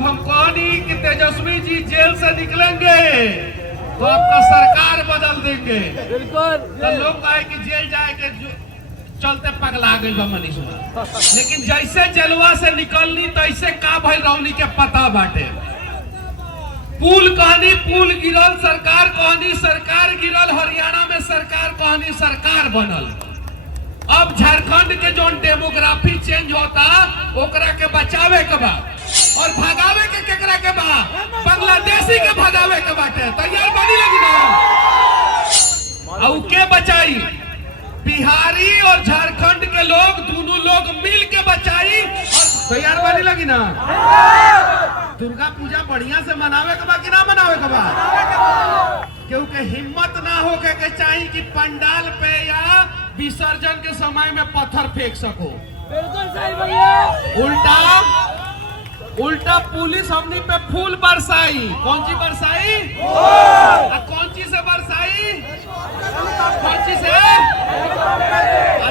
जब हम कहनी कि तेजस्वी जी जेल से निकलेंगे तो आपका सरकार बदल देंगे। बिल्कुल। तो लोग कहे कि जेल जाए के चलते पगला गई बा मनीष कुमार, लेकिन जैसे जेलवा से निकलनी तैसे का भइल रौनी के पता बाटे। पुल कहनी पुल गिरल, सरकार कहनी सरकार गिरल, हरियाणा में सरकार कहनी सरकार बनल। अब झारखंड के जो डेमोग्राफी चेंज होता ओकरा के बचावे के बा और भगावे के केकरा के बा, बांग्लादेशी के भगावे के बाटे। तैयार बनी लगी ना? और के बचाई? बिहारी और झारखंड के लोग दोनों लोग मिल के बचाई। तैयार बनी लगी ना? दुर्गा पूजा बढ़िया से मनावे के बा कि ना मनावे के बा? क्योंकि हिम्मत ना होके के चाहिए कि पंडाल पे या विसर्जन के समय में पत्थर फेंक सको। बिल्कुल सही भैया। उल्टा पुलिस हमनी पे फूल बरसाई। कौन सी बरसाई? कौन सी से बरसाई? कौन सी से?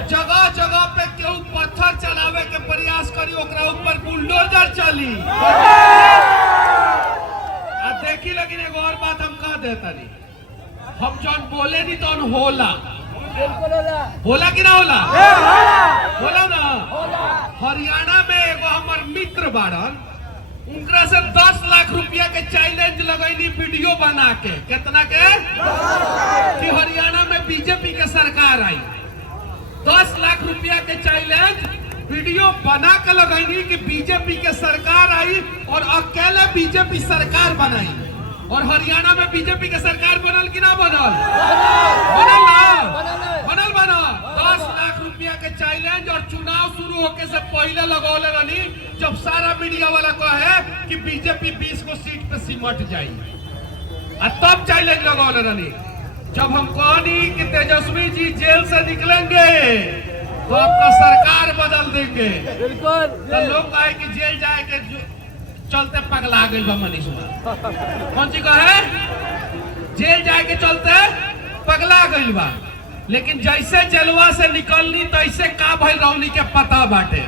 जगह जगह पे केहू पत्थर चलावे के प्रयास करी, ओकरा ऊपर बुलडोजर चली। देखी लेकिन एगो और बात हम कह देता नहीं, हम जौन बोले नहीं तो होला। होला कि ना होला? होला ना? हरियाणा में एगो हमार मित्र बाड़न, उनकरा से 10 लाख रुपया के चैलेंज लगैनी वीडियो बना के। कितना के? कि हरियाणा में बीजेपी के सरकार आई। 10 लाख रुपया के चैलेंज वीडियो बना के लगैनी कि बीजेपी के सरकार आई और अकेले बीजेपी सरकार बनाई। और हरियाणा में बीजेपी के सरकार बनल कि ना बनल? बनल ना? बनल बना। 10 लाख रुपया के चैलेंज और चुनाव शुरू होके से पहले लगौले रहनी, जब सारा मीडिया वाला कहे कि बीजेपी 20 को सीट पे सिमट जाई, तब चैलेंज लगौले रहनी। जब हम कहनी कि तेजस्वी जी जेल से निकलेंगे तो आपका सरकार बदल देंगे। बिल्कुल। तो लोग कहे कि जेल जाए के चलते पगला गई बा मनीष कुमार। कौन सी कहे? जेल जाए के चलते पगला गई बा, लेकिन जैसे जेलवा से निकलनी तैसे का भइल रौनी के पता बाटे।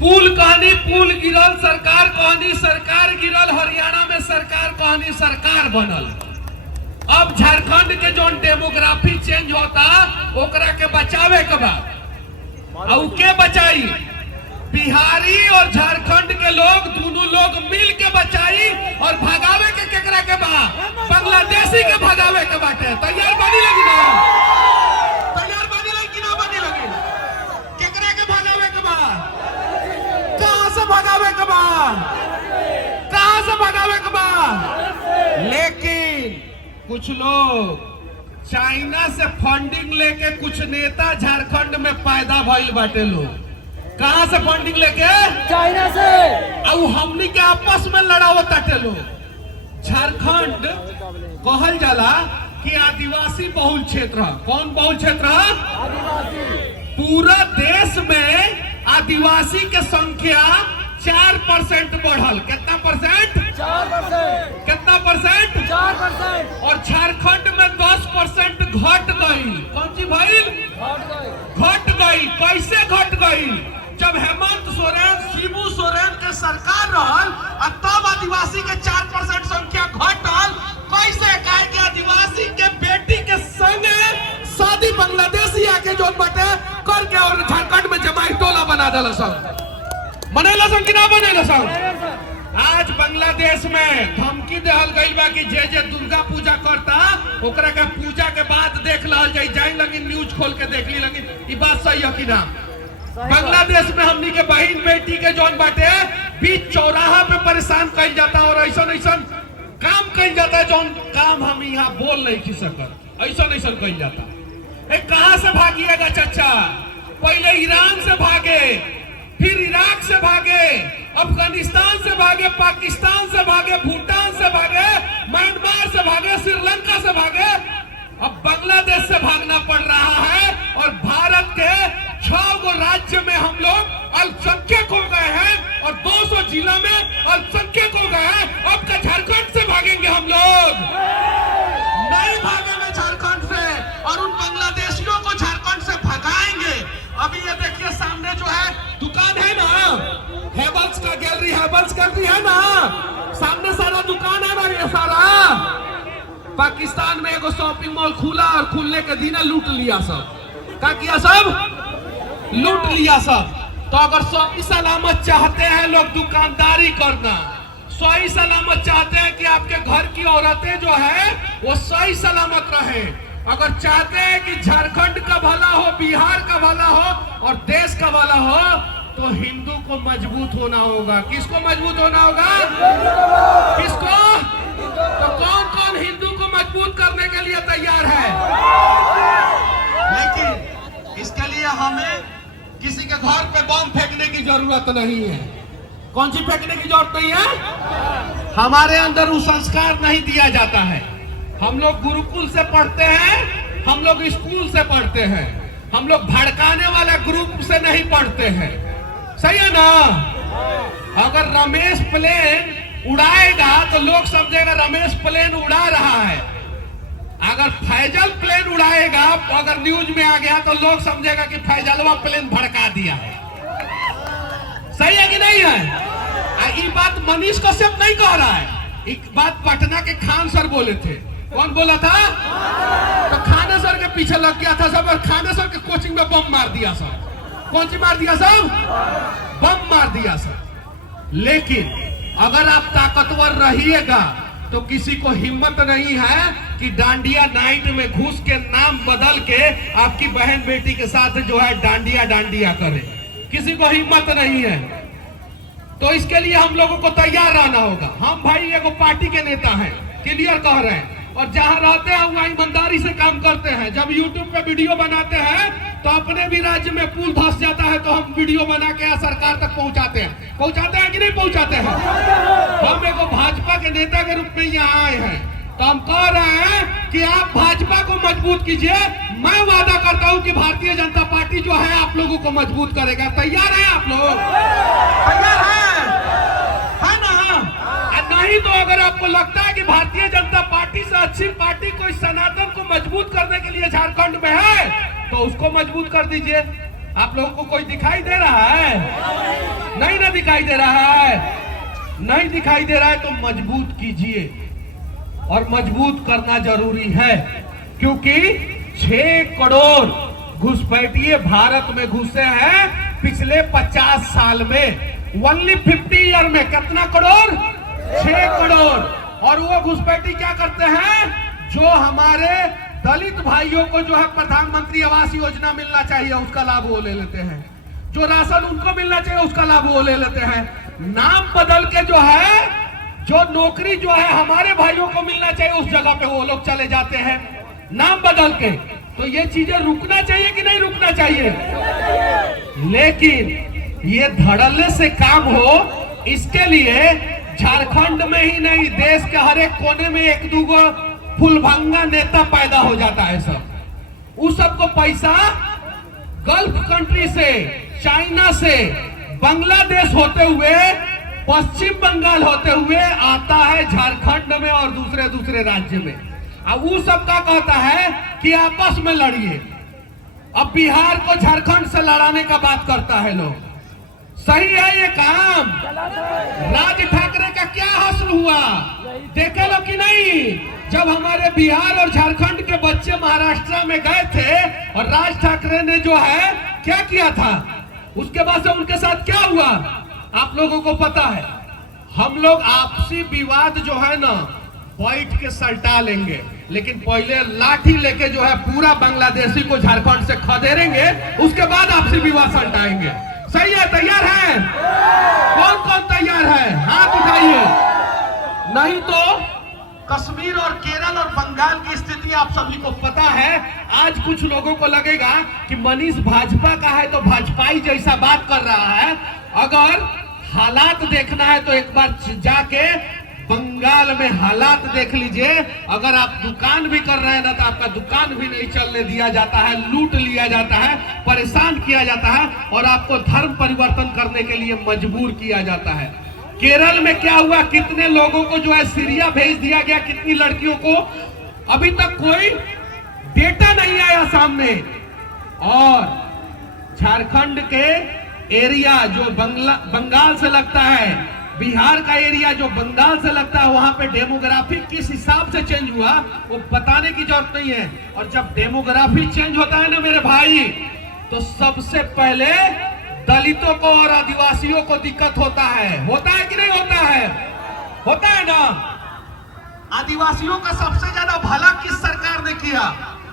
पुल कहनी पुल गिरल, सरकार कहनी सरकार गिरल, हरियाणा में सरकार कहनी सरकार बनल। अब झारखंड के जो डेमोग्राफी चेंज होता ओकरा के बचावे के बा। और के बचाई? बिहारी और झारखंड के लोग दोनों लोग मिल के बचाई और भगावे के केकरा के बा, बांग्लादेशी के भगावे के बाटे। तैयार बनी लगी ना? तैयार बनी लगी ना? बनी लगी। केकरा के भगावे के बा? कहां से भगावे के बा? कहां से भगावे के बा? लेकिन कुछ लोग चाइना से फंडिंग लेके कुछ नेता झारखंड में पैदा भइल बाटे। लोग कहां से फंडिंग लेके? चाइना से। और हमनी के आपस में लड़ावत ताटे लोग। झारखंड कहल जाला कि आदिवासी बहुल क्षेत्र। कौन बहुल क्षेत्र? आदिवासी। पूरा देश में आदिवासी के संख्या 4% बढ़ल। कितना परसेंट? 4%। कितना परसेंट? 4%। और झारखंड में 10% घट गई। कौन सी भइल? घट गई। कैसे घट गई? जब हेमंत सोरेन, शिबू सोरेन के सरकार रहल, तब आदिवासी के 4% संख्या घटल। कैसे? काहे कि आदिवासी के बेटी के संगे शादी बांग्लादेशी आके जो बटे करके और झारखंड में जमाई टोला बना दिला सब। बनेला सब कि ना बनेला सब? आज बांग्लादेश में धमकी देहल गई बा कि जे दुर्गा पूजा करता ओकरा के पूजा के बाद देख लहल जाए लगी, न्यूज खोल के देख ली लगी। ये बात सही है कि ना? बांग्लादेश में हमनी के बहन बेटी के जौन बाटे बीच चौराहा पे परेशान कइल जाता और ऐसा काम कइल जाता है जौन काम हम यहाँ बोल नहीं की सकत। ऐसा कइल जाता। कहां से भागिएगा चचा? पहले ईरान से भागे, फिर इराक से भागे, अफगानिस्तान से भागे, पाकिस्तान से भागे, भूटान से भागे, म्यांमार से भागे, श्रीलंका से भागे, अब बांग्लादेश से भागना पड़ रहा है। और भारत के 6 गो राज्य में हम लोग अल्पसंख्यक हो गए हैं और 200 जिला में अल्पसंख्यक हो गए हैं। अब का झारखंड से भागेंगे हम लोग? नहीं भागेंगे झारखंड से, और उन बांग्लादेशियों को झारखंड से भगाएंगे। अभी ये देखिए सामने जो है दुकान है ना, हेवल्स का गैलरी, हेवल्स गैलरी है ना, सामने सारा दुकान है ना, ये सारा पाकिस्तान में एगो शॉपिंग मॉल खुला और खुलने के दिन लूट लिया सब। क्या किया सब? लूट लिया सब। तो अगर सही सलामत चाहते हैं लोग दुकानदारी करना, सही सलामत चाहते हैं कि आपके घर की औरतें जो है वो सही सलामत रहे, अगर चाहते हैं कि झारखंड का भला हो, बिहार का भला हो और देश का भला हो, तो हिंदू को मजबूत होना होगा। किसको मजबूत होना होगा? किसको? तो कौन कौन हिंदू को मजबूत करने के लिए तैयार है? लेकिन इसके लिए हमें किसी के घर पे बम फेंकने की जरूरत नहीं है। कौन सी फेंकने की जरूरत नहीं है? हमारे अंदर वो संस्कार नहीं दिया जाता है। हम लोग गुरुकुल से पढ़ते हैं, हम लोग स्कूल से पढ़ते हैं, हम लोग भड़काने वाला ग्रुप से नहीं पढ़ते हैं। सही है ना? अगर रमेश प्लेन उड़ाएगा तो लोग समझेगा रमेश प्लेन उड़ा रहा है। अगर फैजल प्लेन उड़ाएगा, अगर न्यूज में आ गया तो लोग समझेगा कि फैजलवा प्लेन भड़का दिया है। सही है कि नहीं है? ये बात मनीष कश्यप नहीं कह रहा है, एक बात पटना के खान सर बोले थे। कौन बोला था? तो खाने सर के पीछे लग गया था सब और खाने सर के कोचिंग में बम मार दिया सब। कौन सी मार दिया सब? बम मार दिया सब। लेकिन अगर आप ताकतवर रहिएगा तो किसी को हिम्मत नहीं है कि डांडिया नाइट में घुस के नाम बदल के आपकी बहन बेटी के साथ जो है डांडिया डांडिया करे। किसी को हिम्मत नहीं है। तो इसके लिए हम लोगों को तैयार रहना होगा। हम भाई एगो पार्टी के नेता हैं, क्लियर कह रहे हैं, और जहां रहते हैं वहां ईमानदारी से काम करते हैं। जब यूट्यूब पे वीडियो बनाते हैं तो अपने भी राज्य में पुल धंस जाता है तो हम वीडियो बना के सरकार तक पहुंचाते हैं। पहुंचाते हैं कि नहीं पहुंचाते हैं? हम एगो भाजपा के नेता के रूप में यहाँ आए हैं, तो हम कह रहे हैं कि आप भाजपा को मजबूत कीजिए। मैं वादा करता हूं कि भारतीय जनता पार्टी जो है आप लोगों को मजबूत करेगा। तैयार है आप लोग? तैयार है ना? नहीं तो अगर आपको लगता है कि भारतीय जनता पार्टी से अच्छी पार्टी कोई सनातन को मजबूत करने के लिए झारखंड में है तो उसको मजबूत कर दीजिए। आप लोगों को कोई दिखाई दे रहा है? नहीं ना दिखाई दे रहा है। नहीं दिखाई दे रहा है तो मजबूत कीजिए, और मजबूत करना जरूरी है, क्योंकि 6 करोड़ घुसपैठिए भारत में घुसे हैं पिछले 50 साल में। ओनली 50 ईयर में कितना करोड़? 6 करोड़। और वो घुसपैठी क्या करते हैं? जो हमारे दलित भाइयों को जो है प्रधानमंत्री आवास योजना मिलना चाहिए उसका लाभ वो ले लेते हैं, जो राशन उनको मिलना चाहिए उसका लाभ वो ले लेते हैं। नाम बदल के जो है, जो नौकरी जो है हमारे भाइयों को मिलना चाहिए उस जगह पे वो लोग चले जाते हैं नाम बदल के। तो ये चीजें रुकना चाहिए कि नहीं रुकना चाहिए? लेकिन ये धड़ल्ले से काम हो, इसके लिए झारखंड में ही नहीं देश के हर एक कोने में एक दूगो फुलभंगा नेता पैदा हो जाता है। सब उस सबको पैसा गल्फ कंट्री से, चाइना से, बांग्लादेश होते हुए, पश्चिम बंगाल होते हुए आता है झारखंड में और दूसरे दूसरे राज्य में। अब वो सब का कहता है कि आपस में लड़िए। अब बिहार को झारखंड से लड़ाने का बात करता है लोग। सही है ये काम? राज ठाकरे का क्या हासिल हुआ देखे लो कि नहीं? जब हमारे बिहार और झारखंड के बच्चे महाराष्ट्र में गए थे और राज ठाकरे ने जो है क्या किया था, उसके बाद से उनके साथ क्या हुआ आप लोगों को पता है। हम लोग आपसी विवाद जो है ना बैठ के सलटा लेंगे, लेकिन पहले लाठी लेके जो है पूरा बांग्लादेशी को झारखंड से खदेड़ेंगे, उसके बाद आपसी विवाद सलटाएंगे। सही है? तैयार है? कौन कौन तैयार है? हाथ उठाइए। नहीं तो कश्मीर और केरल और बंगाल की स्थिति आप सभी को पता है। आज कुछ लोगों को लगेगा कि मनीष भाजपा का है तो भाजपाई जैसा बात कर रहा है। अगर हालात देखना है तो एक बार जाके बंगाल में हालात देख लीजिए। अगर आप दुकान भी कर रहे हैं ना तो आपका दुकान भी नहीं चलने दिया जाता है, लूट लिया जाता है, परेशान किया जाता है और आपको धर्म परिवर्तन करने के लिए मजबूर किया जाता है। केरल में क्या हुआ? कितने लोगों को जो है सीरिया भेज दिया गया, कितनी लड़कियों को, अभी तक कोई डेटा नहीं आया सामने। और झारखंड के एरिया जो बंगाल से लगता है, बिहार का एरिया जो बंगाल से लगता है, वहां पे डेमोग्राफी किस हिसाब से चेंज हुआ वो बताने की जरूरत नहीं है। और जब डेमोग्राफी चेंज होता है ना मेरे भाई, तो सबसे पहले दलितों को और आदिवासियों को दिक्कत होता है कि नहीं होता है? होता है ना। आदिवासियों का सबसे ज्यादा भला किस सरकार ने किया?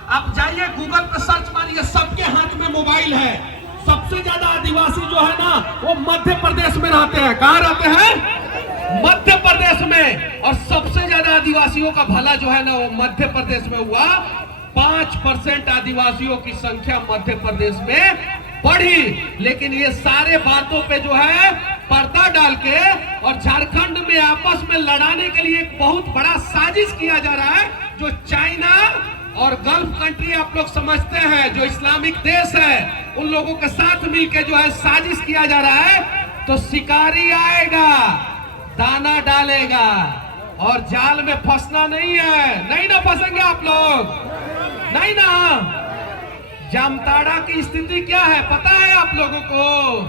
आप जाइए गूगल पर सर्च मारिए, सबके हाथ में मोबाइल है। सबसे ज्यादा आदिवासी जो है ना वो मध्य प्रदेश में रहते हैं। कहां रहते हैं? मध्य प्रदेश में। और सबसे ज्यादा आदिवासियों का भला जो है ना वो मध्य प्रदेश में हुआ। 5% आदिवासियों की संख्या मध्य प्रदेश में बढ़ी। लेकिन ये सारे बातों पे जो है पर्दा डाल के और झारखंड में आपस में लड़ाने के लिए एक बहुत बड़ा साजिश किया जा रहा है, जो चाइना और गल्फ कंट्री आप लोग समझते हैं, जो इस्लामिक देश है, उन लोगों के साथ मिलकर जो है साजिश किया जा रहा है। तो शिकारी आएगा, दाना डालेगा और जाल में फंसना नहीं है। नहीं ना फंसेंगे आप लोग? नहीं ना। जामताड़ा की स्थिति क्या है पता है आप लोगों को?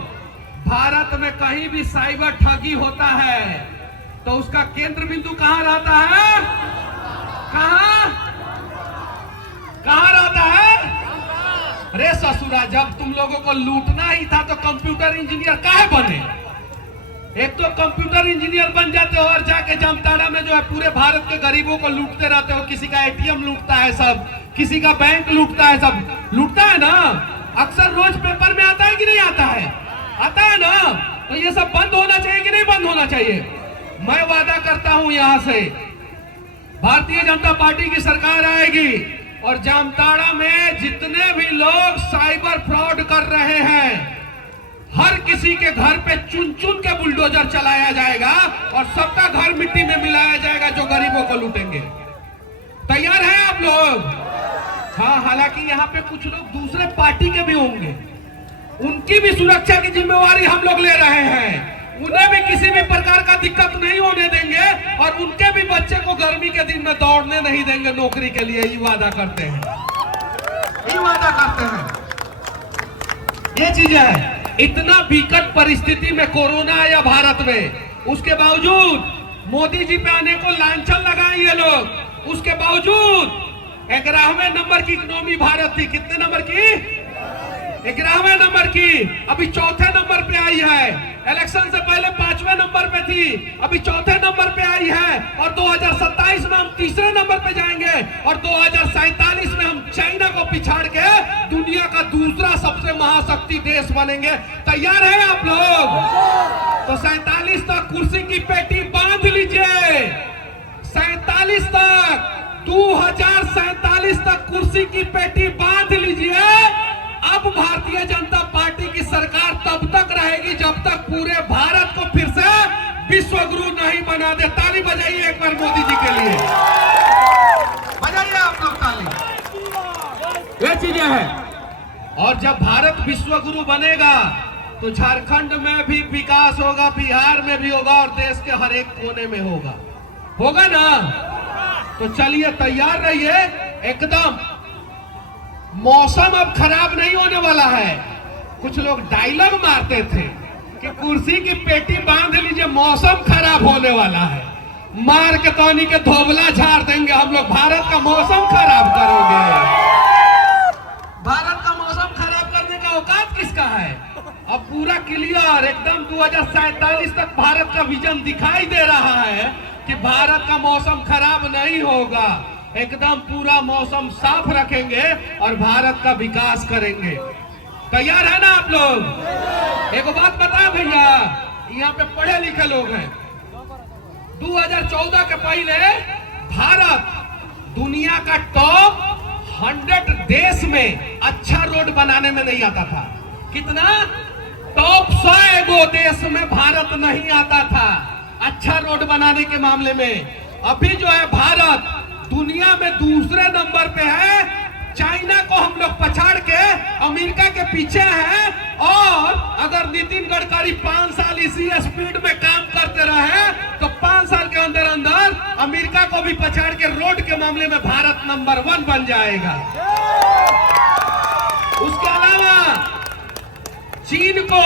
भारत में कहीं भी साइबर ठगी होता है तो उसका केंद्र बिंदु कहां रहता है? कहां रहता है? अरे ससुरा, जब तुम लोगों को लूटना ही था तो कंप्यूटर इंजीनियर काहे बने? एक तो कंप्यूटर इंजीनियर बन जाते हो और जाके जामताड़ा में जो है पूरे भारत के गरीबों को लूटते रहते हो। किसी का एटीएम लूटता है सब, किसी का बैंक लूटता है सब, लूटता है ना। अक्सर रोज पेपर में आता है कि नहीं आता है? आता है ना। तो ये सब बंद होना चाहिए कि नहीं बंद होना चाहिए? मैं वादा करता हूं यहां से भारतीय जनता पार्टी की सरकार आएगी और जामताड़ा में जितने भी लोग साइबर फ्रॉड कर रहे हैं, हर किसी के घर पे चुन चुन के बुलडोजर चलाया जाएगा और सबका घर मिट्टी में मिलाया जाएगा जो गरीबों को लूटेंगे। तैयार हैं आप लोग? हाँ, हालांकि यहाँ पे कुछ लोग दूसरे पार्टी के भी होंगे, उनकी भी सुरक्षा की जिम्मेवारी हम लोग ले रहे हैं। उन्हें भी किसी भी प्रकार का दिक्कत नहीं होने देंगे और उनके भी बच्चे को गर्मी के दिन में दौड़ने नहीं देंगे नौकरी के लिए। ये वादा करते हैं, ये वादा करते हैं। ये चीज है। इतना विकट परिस्थिति में कोरोना आया भारत में, उसके बावजूद मोदी जी पे आने को लांछन लगाए ये लोग। उसके बावजूद 11वें नंबर की इकोनॉमी भारत थी। कितने नंबर की? 11वें नंबर की। अभी चौथे नंबर पे आई है। इलेक्शन से पहले 5वें नंबर पे थी, अभी चौथे नंबर पे आई है। और 2027 में हम तीसरे नंबर पे जाएंगे और 2047 में हम चाइना को पिछाड़ के दुनिया का दूसरा सबसे महाशक्ति देश बनेंगे। तैयार हैं आप लोग? तो 47 तक कुर्सी की पेटी बांध लीजिए। 47 तक, 2047 तक कुर्सी की पेटी बांध लीजिए। अब भारतीय जनता पार्टी की सरकार तब तक रहेगी जब तक पूरे भारत को फिर से विश्व गुरु नहीं बना दे। ताली बजाइए एक बार मोदी जी के लिए, बजाइए आप लोग ताली। ये चीजें हैं। और जब भारत विश्व गुरु बनेगा तो झारखंड में भी विकास होगा, बिहार में भी होगा और देश के हर एक कोने में होगा। होगा ना? तो चलिए तैयार रहिए एकदम। मौसम अब खराब नहीं होने वाला है। कुछ लोग डायलॉग मारते थे कि कुर्सी की पेटी बांध लीजिए, मौसम खराब होने वाला है। मार के तौनी के धोबला झाड़ देंगे हम लोग, भारत का मौसम खराब करोगे। भारत का मौसम खराब करने का औकात किसका है? अब पूरा क्लियर एकदम 2047 तक भारत का विजन दिखाई दे रहा है कि भारत का मौसम खराब नहीं होगा। एकदम पूरा मौसम साफ रखेंगे और भारत का विकास करेंगे। तैयार है ना आप लोग? एक बात बता भैया, यहाँ पे पढ़े लिखे लोग हैं। 2014 के पहले भारत दुनिया का टॉप 100 देश में अच्छा रोड बनाने में नहीं आता था। कितना? टॉप 100 देश में भारत नहीं आता था अच्छा रोड बनाने के मामले में। अभी जो है भारत दुनिया में दूसरे नंबर पे है। चाइना को हम लोग पछाड़ के अमेरिका के पीछे हैं। और अगर नितिन गडकरी 5 साल इसी स्पीड में काम करते रहे तो 5 साल के अंदर अंदर अमेरिका को भी पछाड़ के रोड के मामले में भारत नंबर 1 बन जाएगा। उसके अलावा चीन को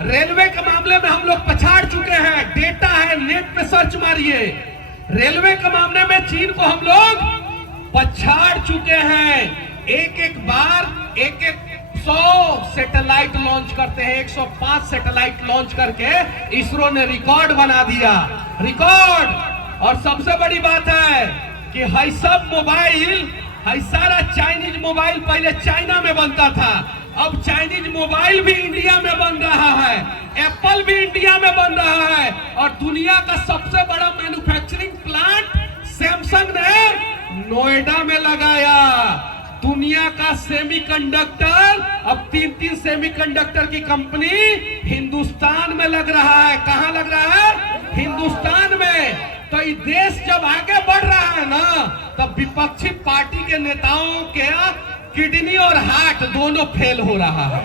रेलवे के मामले में हम लोग पछाड़ चुके हैं, डेटा है, नेट पे सर्च मारिए। रेलवे के मामले में चीन को हम लोग पछाड़ चुके हैं। एक बार 100 सैटेलाइट लॉन्च करते हैं, 105 सैटेलाइट लॉन्च करके इसरो ने रिकॉर्ड बना दिया, रिकॉर्ड। और सबसे बड़ी बात है कि हाई सब मोबाइल, हाई सारा चाइनीज मोबाइल पहले चाइना में बनता था, अब चाइनीज मोबाइल भी इंडिया में बन रहा है, एप्पल भी इंडिया में बन रहा है। और दुनिया का सबसे बड़ा मैन्युफैक्चरिंग प्लांट सैमसंग ने नोएडा में लगाया। दुनिया का सेमीकंडक्टर, अब 3 सेमीकंडक्टर की कंपनी हिंदुस्तान में लग रहा है। कहां लग रहा है? हिंदुस्तान में। तो ये देश जब आगे बढ़ रहा है ना, तब विपक्षी पार्टी के नेताओं के किडनी और हार्ट दोनों फेल हो रहा है,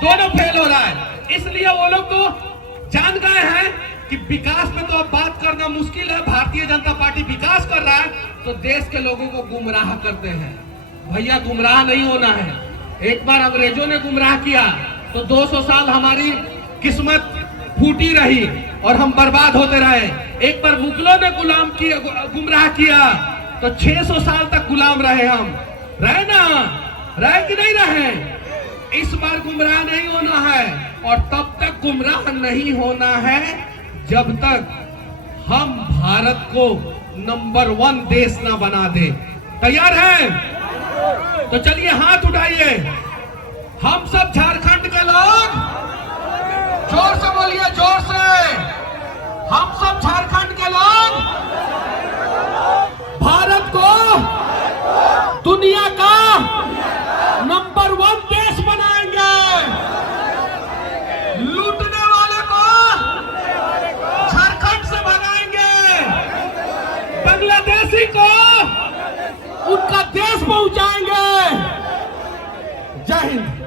दोनों फेल हो रहा है। इसलिए वो लोग तो जान गए हैं कि विकास में तो अब बात करना मुश्किल है। भारतीय जनता पार्टी विकास कर रहा है तो देश के लोगों को गुमराह करते हैं। भैया गुमराह नहीं होना है। एक बार अंग्रेजों ने गुमराह किया तो 200 साल हमारी किस्मत फूटी रही और हम बर्बाद होते रहे। एक बार मुगलों ने गुमराह किया तो 600 साल तक गुलाम रहे। हम रहे ना, रहे कि नहीं रहे? इस बार गुमराह नहीं होना है। और तब तक गुमराह नहीं होना है जब तक हम भारत को नंबर 1 देश ना बना दे। तैयार हैं? तो चलिए हाथ उठाइए। हम सब झारखंड के लोग, जोर से बोलिए, जोर से। हम सब झारखंड के लोग भारत को दुनिया का नंबर 1 देश बनाएंगे। लूटने वाले को झारखंड से भगाएंगे, बांग्लादेशी को उनका देश पहुंचाएंगे। जय हिंद।